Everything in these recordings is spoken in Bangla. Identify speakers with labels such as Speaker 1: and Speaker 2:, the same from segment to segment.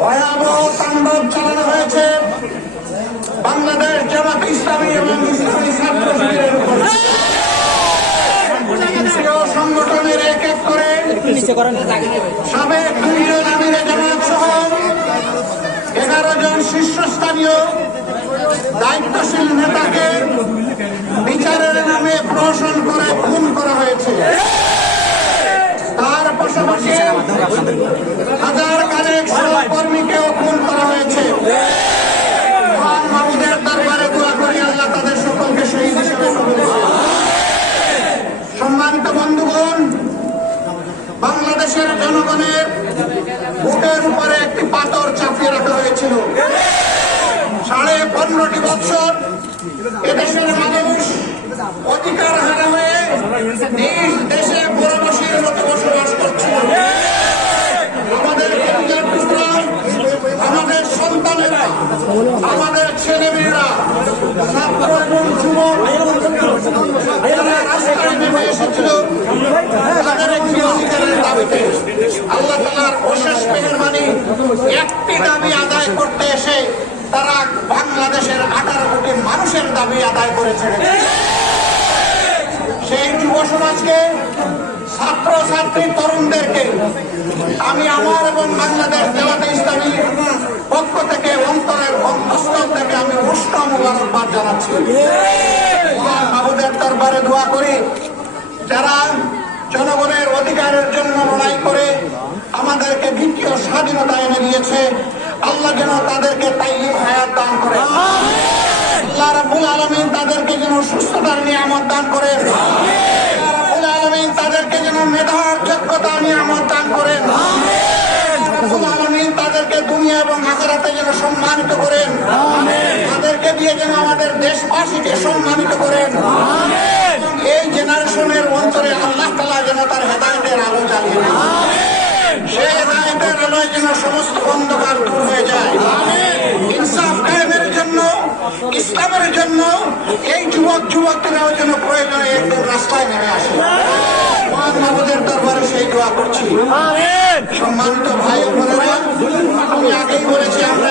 Speaker 1: ভয়াবহ তাণ্ডব চালানো হয়েছে। বাংলাদেশ জামাত ইসলামী এবং ইসলামী সংগঠনের এক এক করে সাবেক দুইজন আমিরে এগারো জন শীর্ষস্থানীয় দায়িত্বশীল নেতাকে বিচারের নামে প্রহসন করে খুন করা হয়েছে তার পাশাপাশি হাজার কানেক সহকর্মীকেও খুন করা হয়েছে। মাহমুদের দরবারে দোয়া করি আল্লাহ তাদের সকলকে শহীদ হিসেবে সম্মানিত বন্ধুগণ বাংলাদেশের জনগণের বুকের উপরে একটি পাথর চাপিয়ে রাখা হয়েছিল। সাড়ে পনেরোটি বছর এদেশের মানুষ অধিকার হারা হয়ে নিজ আমাদের ছেলেমেয়েরা ছাত্র এবং যুবক, যারা এসেছিল, তাদের দাবিতে আল্লাহ তালার অশেষ মেহরবানি, একটি দাবি আদায় করতে এসে তারা বাংলাদেশের আঠারো কোটি মানুষের দাবি আদায় করেছে। সেই যুব সমাজকে ছাত্র ছাত্রী তরুণদেরকে আমি আমার এবং বাংলাদেশ জামাতে জানাচ্ছি। মাহবুদের দরবারে দোয়া করি, যারা জনগণের অধিকারের জন্য লড়াই করে আমাদেরকে দ্বিতীয় স্বাধীনতা এনে দিয়েছে, আল্লাহ যেন তাদেরকে তাইলিম হায়াত দান করে। আল্লাহ রাব্বুল আলামিন তাদেরকে যেন সুস্থতার নিয়ামত দান করেন আল্লাহ রাব্বুল তাদেরকে যেন মেধার যোগ্যতা নিয়ামত দান করেন রাব্বুল তাদেরকে দুনিয়া এবং আখেরাতে যেন সম্মানিত করেন। যেন আমাদের দেশবাসীকে সম্মানিত করেন। এই জেনারেশনের অন্তরে আল্লাহ তালা যেন তার হেদায়তের আলো জ্বালিয়ে দেন। সেই হেদায়তের আলোয় যেন সমস্ত অন্ধকার দূর হয়ে যায়। ইনসাফ কায়েমের জন্য ইসলামের জন্য এই যুবক যুবকরাও যেন প্রয়োজনে একদিন রাস্তায় নেমে আসে। মহান মাহবুদের দরবারে সেই দোয়া করছি। সম্মানিত ভাই বোনেরা আমি আগেই বলেছি আমরা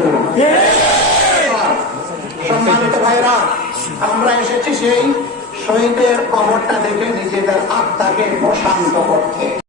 Speaker 1: সেই শহীদের কবরটা দেখে নিজেদের আত্মাকে প্রশান্ত করতে।